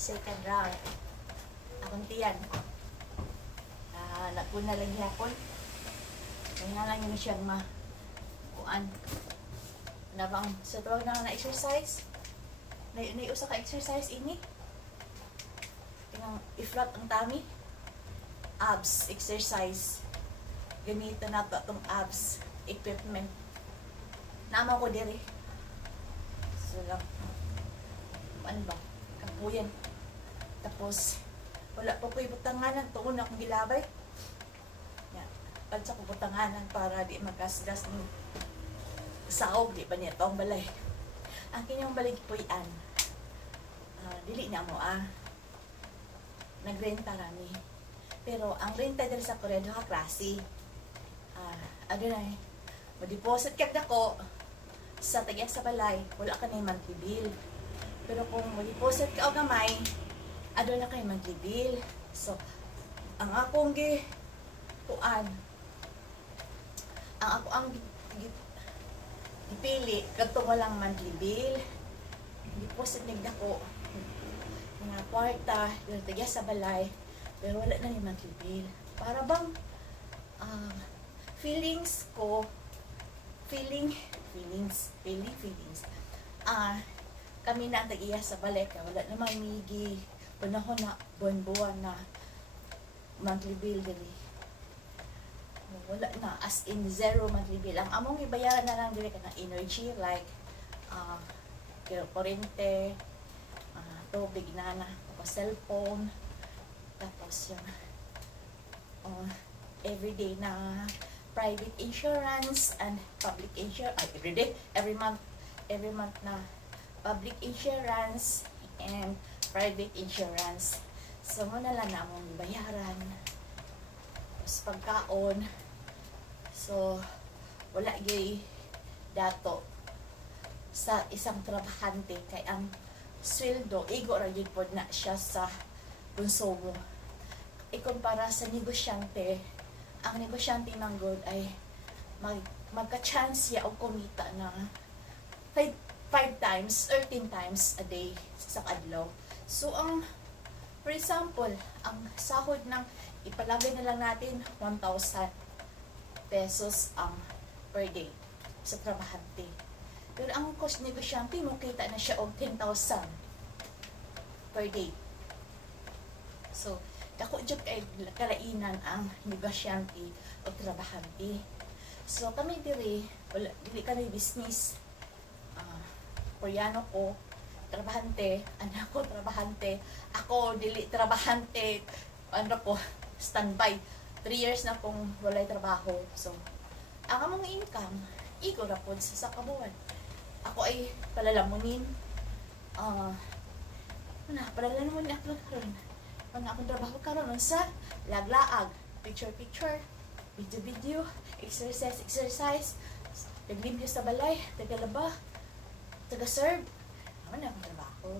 second round. Akong tiyan. Nagpuna lang yapon. Kaya lang yun siyang kuan. Na bang sa tawag na exercise? Usa ka exercise ini. Tinang i-flat ang tummy. Abs exercise. Gamitin na itong abs equipment. Naman ko diri. So lang. Ano ba? Kapuyan. Tapos, wala pa ko'y butanganan. Tuon akong gilabay. Yan. Pansa ko butanganan para di magkasgas ng saog. Di pa niya ito ang balay. Ang kanyang balay puyan. Dili na mo nagrenta rami. Pero ang renta dali sa Korea ha klase. Ano na ma-deposit kag dako sa tagya sa balay, wala ka na monthly bill. Pero kung ma-deposit ka o gamay, ano na kay monthly bill. So, ang akong kuan, ang gipili kadto walang monthly bill. Deposit nig dako mga kwarta, yung tagya sa balay, pero wala na ni monthly bill. Para bang feelings kami na ang tag-iya sa balay ka wala naman migi panahon na buwan-buwan na monthly bill dili. Wala na, as in zero monthly bill. Ang among ibayaran na lang dili ka ng energy like kuryente, tubig na tapos cellphone, tapos yung everyday na private insurance and public insurance, every month na public insurance and private insurance. So muna lang na among bayaran. Tapos pagkaon. So wala gyud dato sa isang trabahante kay ang sweldo igo ra gyud pod na siya sa konsumo. Ikumpara sa negosyante, ang negosyante ng good ay magka-chance ya og kumita na 5 times or 10 times a day sa adlaw. So ang for example, ang sahod ng ipalagay na lang natin 1,000 pesos ang per day sa trabahante. Pero ang cost negosyante mo kita na siya og 10,000 per day. So dako jud kay kalainan ang negosyante o trabahante. So kami diri wala dili kami business. Koreano ko trabahante, anak ko trabahante, ako dili trabahante, ano ko standby. 3 years na kong walay trabaho. So ang among income igo ra pod sa kabuan. Ako ay palalamunin palalamunin ako karon. Ang akong trabaho karon sa laglaag, picture, video, exercise, naglimpyo sa balay, tagalaba, taga-serve. Naman akong trabaho.